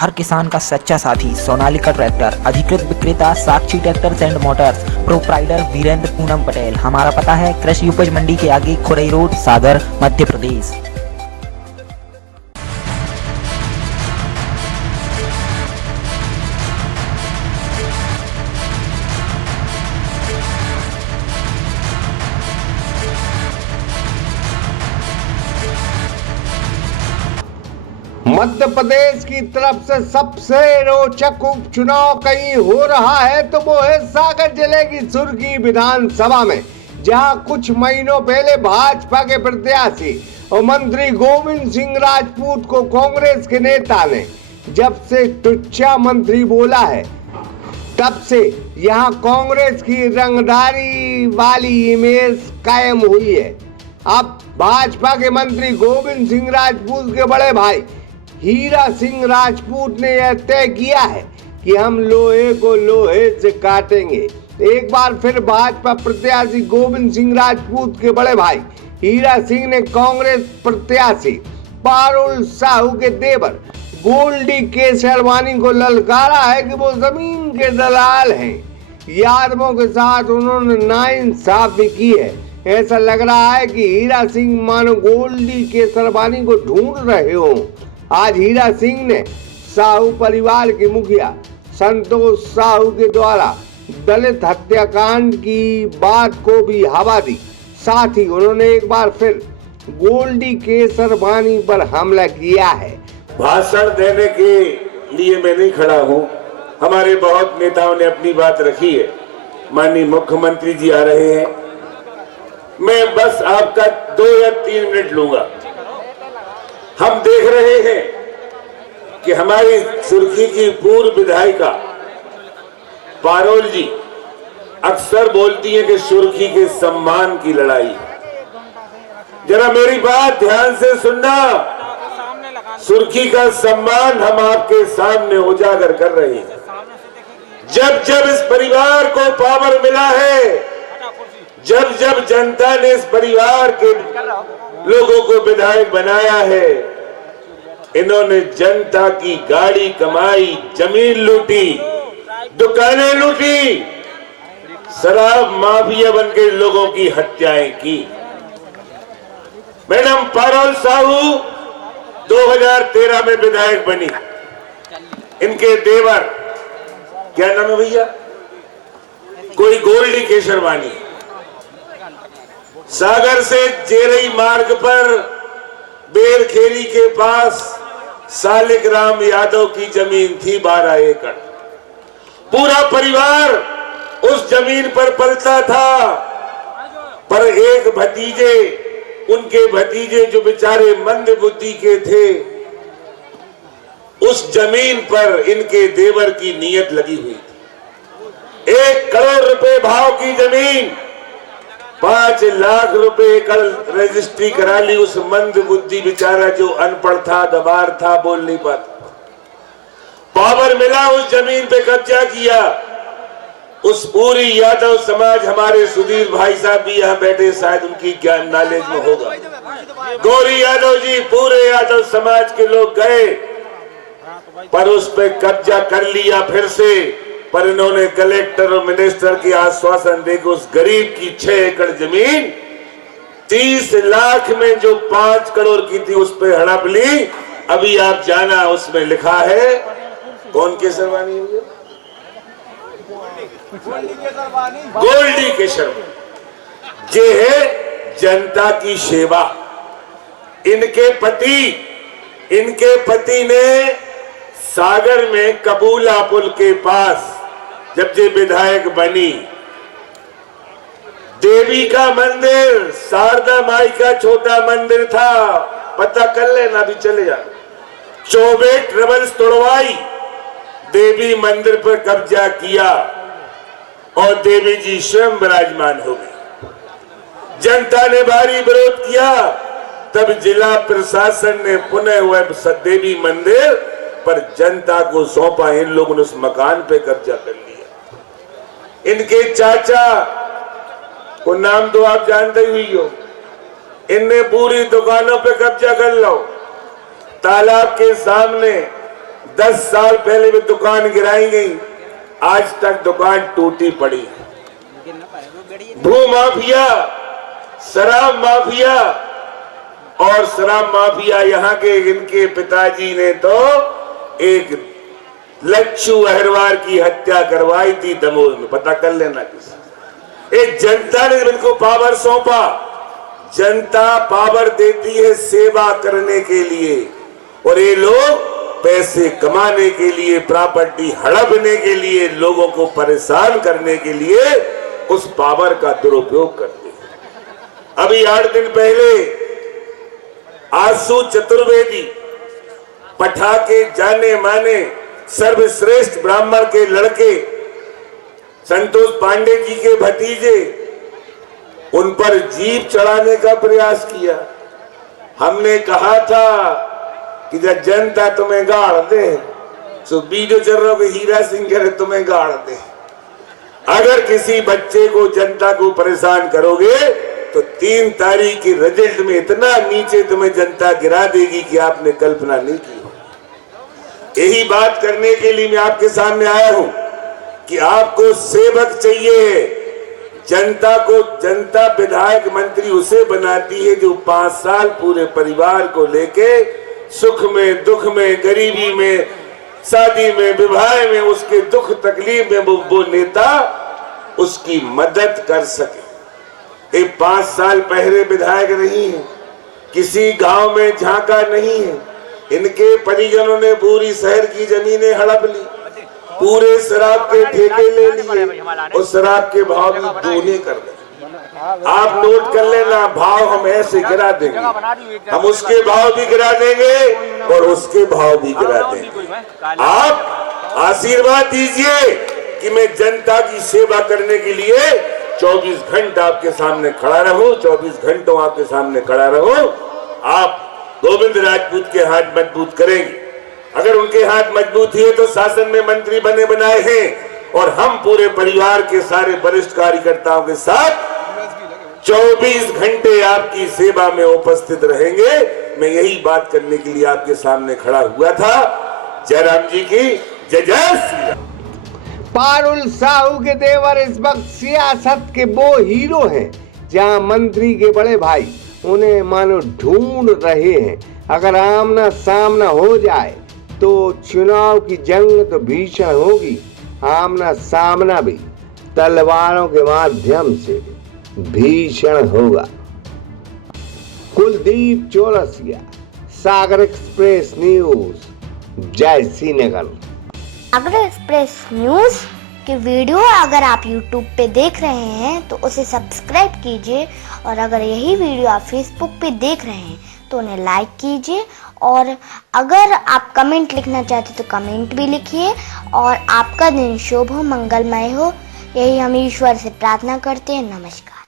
हर किसान का सच्चा साथी सोनालिका ट्रैक्टर, अधिकृत विक्रेता Sakshi tractors and motors, proprietor Virendra Poonam Patel. हमारा पता है कृषि उपज मंडी के आगे, खुरई रोड, सागर, मध्य प्रदेश। मध्य प्रदेश की तरफ से सबसे रोचक उपचुनाव कहीं हो रहा है तो वो है सागर जिले की सुर्खी विधानसभा में, जहां कुछ महीनों पहले भाजपा के प्रत्याशी और मंत्री गोविंद सिंह राजपूत को कांग्रेस के नेता ने जब से टुच्चा मंत्री बोला है, तब से यहां कांग्रेस की रंगदारी वाली इमेज कायम हुई है। अब भाजपा के मंत्री गोविंद सिंह राजपूत के बड़े भाई हीरा सिंह राजपूत ने यह तय किया है कि हम लोहे को लोहे से काटेंगे। एक बार फिर भाजपा प्रत्याशी गोविंद सिंह राजपूत के बड़े भाई हीरा सिंह ने कांग्रेस प्रत्याशी पारुल साहू के देवर गोल्डी केसरवानी को ललकारा है कि वो जमीन के दलाल हैं। यादवों के साथ उन्होंने नाइंसाफी की है। ऐसा लग रहा है कि हीरा सिंह मानो गोल्डी केसरवानी को ढूंढ रहे हो। आज हीरा सिंह ने साहू परिवार के मुखिया संतोष साहू के द्वारा दलित हत्याकांड की बात को भी हवा दी। साथ ही उन्होंने एक बार फिर गोल्डी केसरवानी पर हमला किया है। भाषण देने के लिए मैं नहीं खड़ा हूँ, हमारे बहुत नेताओं ने अपनी बात रखी है। माननीय मुख्यमंत्री जी आ रहे हैं, मैं बस आपका 2 या 3 मिनट लूंगा। हम देख रहे हैं कि हमारी सुर्खी की पूर्व विधायिका पारुल जी अक्सर बोलती हैं कि सुर्खी के सम्मान की लड़ाई। जरा मेरी बात ध्यान से सुनना, सुर्खी का सम्मान हम आपके सामने उजागर कर रहे हैं। जब जब इस परिवार को पावर मिला है, जब जब जनता ने इस परिवार के लोगों को विधायक बनाया है, इन्होंने जनता की गाड़ी कमाई, जमीन लूटी, दुकानें लूटी, शराब माफिया बनकर लोगों की हत्याएं की। मैडम पारुल साहू 2013 में विधायक बनी। इनके देवर, क्या नाम है भैया, कोई गोल्डी केसरवानी, सागर से जेरई मार्ग पर बेरखेरी के पास सालिग्राम यादव की जमीन थी 12 एकड़। पूरा परिवार उस जमीन पर पलता था, पर एक भतीजे, उनके भतीजे जो बेचारे मंद बुद्धि के थे, उस जमीन पर इनके देवर की नीयत लगी हुई थी। 1 करोड़ रुपए भाव की जमीन 5 लाख रुपए एकड़ रजिस्ट्री करा ली। उस मंद बुद्धि बेचारा जो अनपढ़ था, गवार था, बोल नहीं पाता, पावर मिला, उस जमीन पे कब्जा किया। उस पूरी यादव समाज, हमारे सुधीर भाई साहब भी यहाँ बैठे, शायद उनकी ज्ञान नॉलेज में होगा। गौरी यादव जी, पूरे यादव समाज के लोग गए, पर उस पे कब्जा कर लिया फिर से। पर इन्होंने कलेक्टर और मिनिस्टर के आश्वासन देकर उस गरीब की 6 एकड़ जमीन 30 लाख में जो 5 करोड़ की थी उस पे हड़प ली। अभी आप जाना, उसमें लिखा है, कौन केसरवानी है? गोल्डी केसरवानी। ये है जनता की सेवा। इनके पति ने सागर में कबूला पुल के पास जब ये विधायक बनी, देवी का मंदिर, शारदा माई का छोटा मंदिर था, पता कर लेना, भी चले जा, 24 ट्रबल्स तोड़वाई, देवी मंदिर पर कब्जा किया और देवी जी स्वयं विराजमान हो गई। जनता ने भारी विरोध किया, तब जिला प्रशासन ने पुनः वह देवी मंदिर पर जनता को सौंपा। इन लोगों ने उस मकान पे कब्जा कर लिया। इनके चाचा को नाम तो आप जानते ही हो, इनने पूरी दुकानों पे कब्जा कर लो। तालाब के सामने 10 साल पहले भी दुकान गिराई गई, आज तक दुकान टूटी पड़ी। भू माफिया, शराब माफिया और शराब माफिया यहाँ के इनके पिताजी ने तो एक लच्छू अहरवार की हत्या करवाई थी दमोह में, पता कर लेना किसी। एक जनता ने इनको पावर सौंपा। जनता पावर देती है सेवा करने के लिए और ये लोग पैसे कमाने के लिए, प्रॉपर्टी हड़पने के लिए, लोगों को परेशान करने के लिए उस पावर का दुरुपयोग करते हैं। अभी 8 दिन पहले आशु चतुर्वेदी, पठा के जाने माने सर्वश्रेष्ठ ब्राह्मण के लड़के संतोष पांडे जी के भतीजे, उन पर जीप चढ़ाने का प्रयास किया। हमने कहा था कि जब जनता तुम्हें गाड़ दे, तो वीडियो चल रहा हो हीरा सिंह कह रहे तुम्हें गाड़ दे। अगर किसी बच्चे को, जनता को परेशान करोगे तो 3 तारीख के रिजल्ट में इतना नीचे तुम्हें जनता गिरा देगी कि आपने कल्पना नहीं की। यही बात करने के लिए मैं आपके सामने आया हूं कि आपको सेवक चाहिए। जनता को, जनता विधायक मंत्री उसे बनाती है जो 5 साल पूरे परिवार को लेके सुख में, दुख में, गरीबी में, शादी में, विवाह में, उसके दुख तकलीफ में वो नेता उसकी मदद कर सके। ये 5 साल पहले विधायक नहीं है, किसी गांव में झांका नहीं है। इनके परिजनों ने पूरी शहर की जमीनें हड़प ली, पूरे शराब के ठेके ले लिए और शराब के भाव भी दोगुने कर दिए। आप नोट कर लेना, भाव हम ऐसे गिरा देंगे, हम उसके भाव भी गिरा देंगे और उसके भाव भी गिरा देंगे। आप आशीर्वाद दीजिए कि मैं जनता की सेवा करने के लिए 24 घंटा आपके सामने खड़ा रहूं, 24 घंटों आपके सामने खड़ा रहूं। आप गोविंद राजपूत के हाथ मजबूत करेंगे। अगर उनके हाथ मजबूत हुए तो शासन में मंत्री बने बनाए हैं और हम पूरे परिवार के सारे वरिष्ठ कार्यकर्ताओं के साथ 24 घंटे आपकी सेवा में उपस्थित रहेंगे। मैं यही बात करने के लिए आपके सामने खड़ा हुआ था। जयराम जी की जय जय श्री राम। पारुल साहू के देवर इस वक्त सियासत के वो हीरो हैं जहां मंत्री के बड़े भाई उन्हें मानो ढूंढ रहे हैं। अगर आमना सामना हो जाए तो चुनाव की जंग तो भीषण होगी, आमना सामना भी तलवारों के माध्यम से भीषण होगा। कुलदीप चौरसिया, सागर एक्सप्रेस न्यूज, जय श्रीनगर। सागर एक्सप्रेस न्यूज की वीडियो अगर आप YouTube पे देख रहे हैं तो उसे सब्सक्राइब कीजिए और अगर यही वीडियो आप Facebook पे देख रहे हैं तो उन्हें लाइक कीजिए और अगर आप कमेंट लिखना चाहते तो कमेंट भी लिखिए और आपका दिन शुभ हो, मंगलमय हो, यही हम ईश्वर से प्रार्थना करते हैं। नमस्कार।